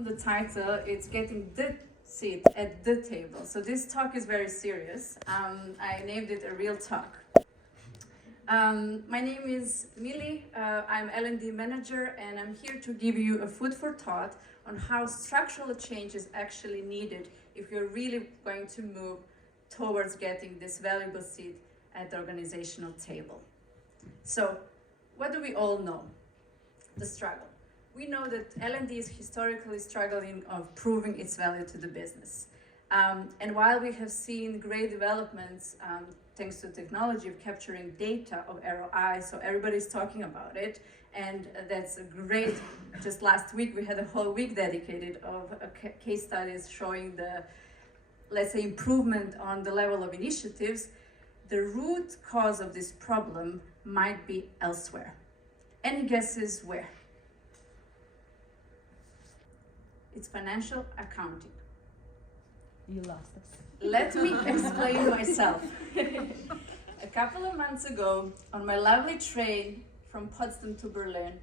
from the title, it's getting the seat at the table. So this talk is very serious. I named it a real talk. My name is Mili, I'm L&D manager, and I'm here to give you a food for thought on how structural change is actually needed if you're really going to move towards getting this valuable seat at the organizational table. So, what do we all know? The struggle. We know that L&D is historically struggling of proving its value to the business. And while we have seen great developments thanks to technology of capturing data of ROI, so everybody's talking about it, and that's a great, just last week we had a whole week dedicated of case studies showing the, let's say, improvement on the level of initiatives. The root cause of this problem might be elsewhere. Any guesses where? It's financial accounting. You lost us. Let me explain myself. A couple of months ago, on my lovely train from Potsdam to Berlin,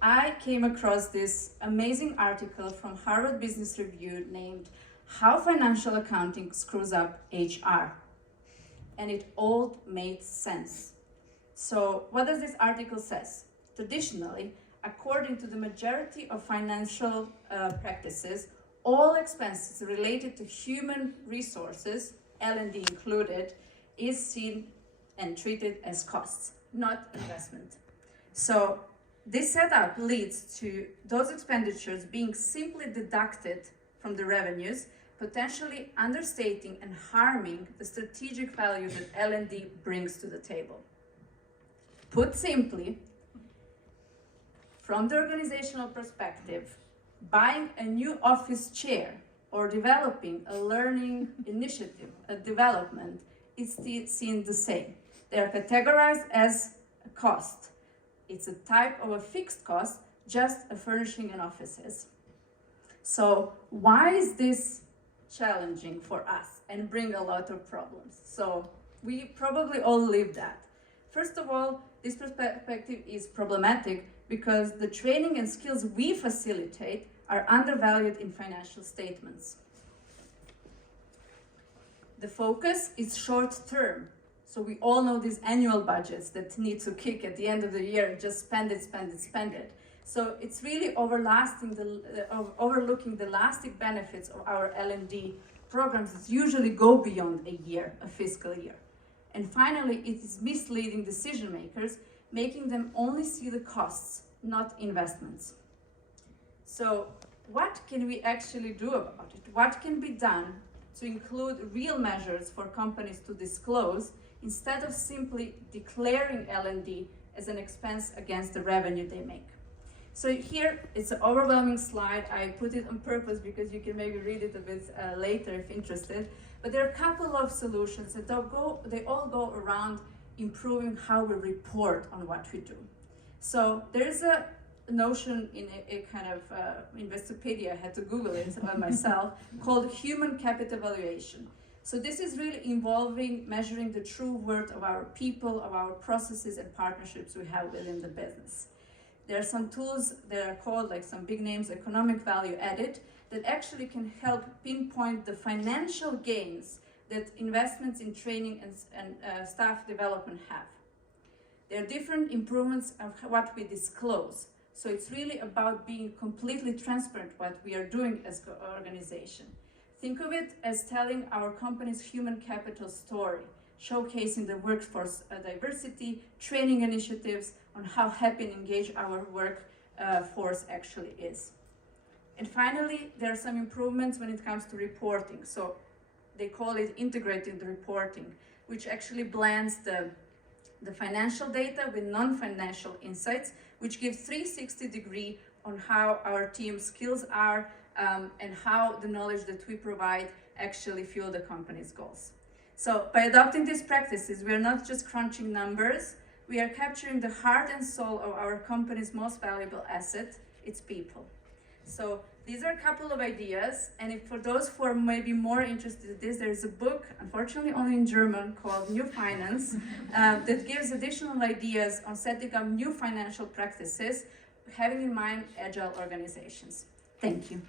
I came across this amazing article from Harvard Business Review named How Financial Accounting Screws Up HR. And it all made sense. So what does this article say? Traditionally, according to the majority of financial practices, all expenses related to human resources, L&D included, is seen and treated as costs, not investment. So this setup leads to those expenditures being simply deducted from the revenues, potentially understating and harming the strategic value that L&D brings to the table. Put simply, from the organizational perspective, buying a new office chair or developing a learning initiative, a development, is seen the same. They are categorized as a cost. It's a type of a fixed cost, just a furnishing an office is. So why is this challenging for us and bring a lot of problems? So we probably all live that. First of all, this perspective is problematic because the training and skills we facilitate are undervalued in financial statements. The focus is short term. So we all know these annual budgets that need to kick at the end of the year and just spend it, spend it, spend it. So it's really overlooking the lasting benefits of our L&D programs that usually go beyond a year, a fiscal year. And finally, it is misleading decision makers, making them only see the costs, not investments. So what can we actually do about it? What can be done to include real measures for companies to disclose instead of simply declaring L&D as an expense against the revenue they make? So here, it's an overwhelming slide. I put it on purpose because you can maybe read it a bit later if interested. But there are a couple of solutions that they all go around improving how we report on what we do. So there's a notion in a kind of Investopedia, I had to Google it myself, called human capital valuation. So this is really involving measuring the true worth of our people, of our processes and partnerships we have within the business. There are some tools that are called, like some big names, economic value added, that actually can help pinpoint the financial gains that investments in training and staff development have. There are different improvements of what we disclose. So it's really about being completely transparent what we are doing as an organization. Think of it as telling our company's human capital story, showcasing the workforce diversity, training initiatives on how happy and engaged our workforce actually is. And finally, there are some improvements when it comes to reporting. So they call it integrated reporting, which actually blends the financial data with non-financial insights, which gives 360-degree on how our team's skills are and how the knowledge that we provide actually fuel the company's goals. So by adopting these practices, we are not just crunching numbers, we are capturing the heart and soul of our company's most valuable asset, its people. So these are a couple of ideas, and if for those who are maybe more interested in this, there's a book, unfortunately only in German, called New Finance, that gives additional ideas on setting up new financial practices, having in mind agile organizations. Thank you.